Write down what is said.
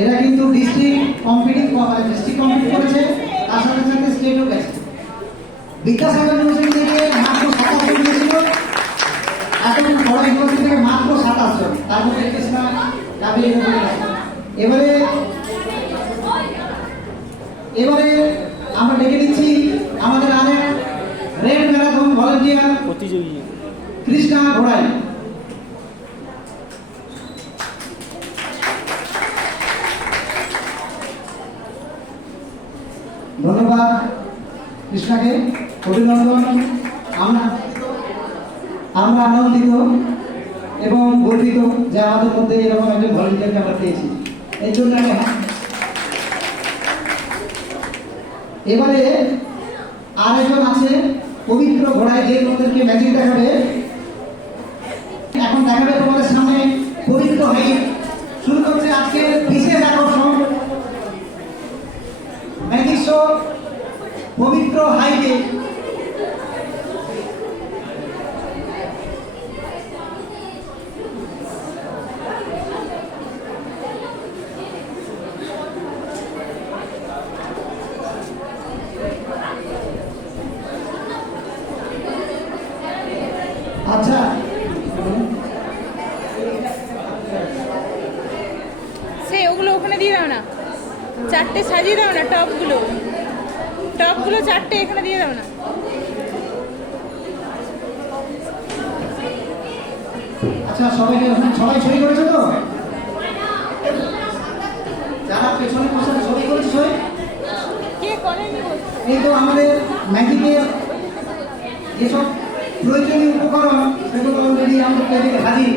এরা কিন্তু district complete করেছে, তার সাথে সাথে স্টেটও গেছে। বিদ্যাসাগর ইউনিভার্সিটি থেকে মাত্র 27 জন গিয়েছিল, এখন বড় ইউনিভার্সিটি থেকে মাত্র 27 জন, তার মধ্যে কৃষ্ণা কাবিল। এবারে আমরা ডেকে নিচ্ছি আমাদের আরেক রেড ম্যারাথন ভলান্টিয়ার প্রতিযোগী কৃষ্ণা ঘোড়াই। ধন্যবাদ কৃষ্ণাকে, অভিনন্দন। আমরা আনন্দিত এবং গর্বিত যে আমাদের মধ্যে এরকম একজন ভলান্টিয়ারকে আমরা পেয়েছি। এই জন্য এবারে আরেকজন আছে পবিত্র ঘোড়ায়, যে তোমাদেরকে ম্যাজিক দেখাবে। এখন দেখাবে তোমাদের সামনে পবিত্র হাইট। শুরু করছে আজকের বিশেষ আকর্ষণ ম্যাজিক শো পবিত্র হাইটে। আচ্ছা, সেই ওগুলো ওখানে দিয়ে দাও না, চারটে সাজিয়ে দাও না, টপগুলো চারটে এখানে দিয়ে দাও না। আচ্ছা, সবাই সই করেছে তো? যারা পেছনে বসে সই করেছে, সই কে করেনি? এই তো আমাদের ম্যাজিকের যেসব প্রয়োজনীয় উপকরণ সেগুলো অলরেডি আমাদের হাজির।